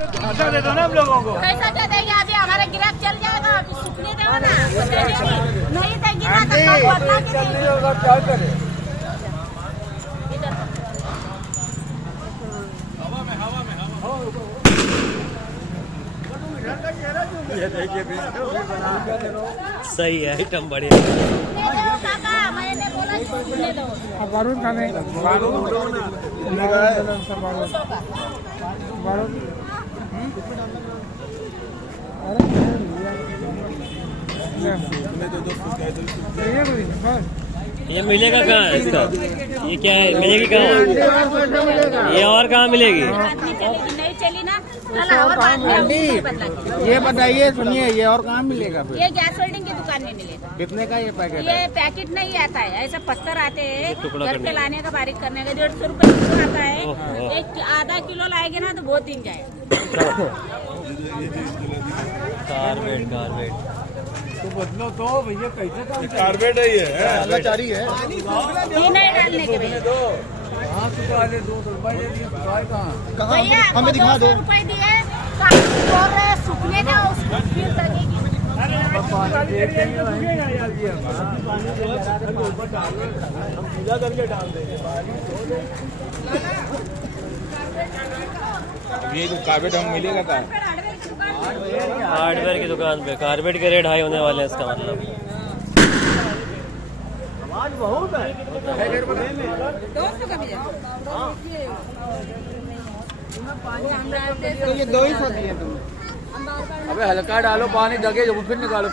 अच्छा दे दो ना हम लोगों को। कैसा क्या देंगे? अभी हमारा गिराक चल जाएगा, अभी सूखने दो ना, नहीं देंगे ना तो कल बदला के देंगे। क्या करे? ये देखिए सही है, आइटम बढ़िया। काका मैंने बोला सूखने दो। बारूद खाने बारूद ये मिलेगा कहाँ है इसका? ये क्या है, मिलेगी कहाँ? ये और कहाँ मिलेगी? नहीं चली ना, और बाद में ये बताइए, सुनिए, ये और कहाँ मिलेगा फिर? ये गैस वेल्डिंग की दुकान में मिलेगा। कितने का ये पैकेट? ये पैकेट नहीं आता है, ऐसा पत्थर आते हैं घर पे लाने का, बारीक करने का 150 रुपए किलो आता है। एक आधा किलो लाएंगे ना तो बहुत दिन जाएगा। कारबेट तो बदलो तो भैया, कैसे कारबेट है ये? लाचारी है। नहीं डालने के भैया। हाँ तो पहले 200 रुपए दे दिए, कहाँ? भैया हमें दिखा दो। 200 रुपए दिए, और सूखने का उसको फिर लगेगी। पूजा करके डाल देंगे। ये जो कारबेट हम मिलेगा था हार्डवेयर की दुकान पे कारबेट के रेट हाई होने वाले हैं, इसका मतलब। आवाज बहुत है। 200 का भी है। तो ये 200 दिए तुम। अबे हल्का डालो पानी, जगे फिर निकालो।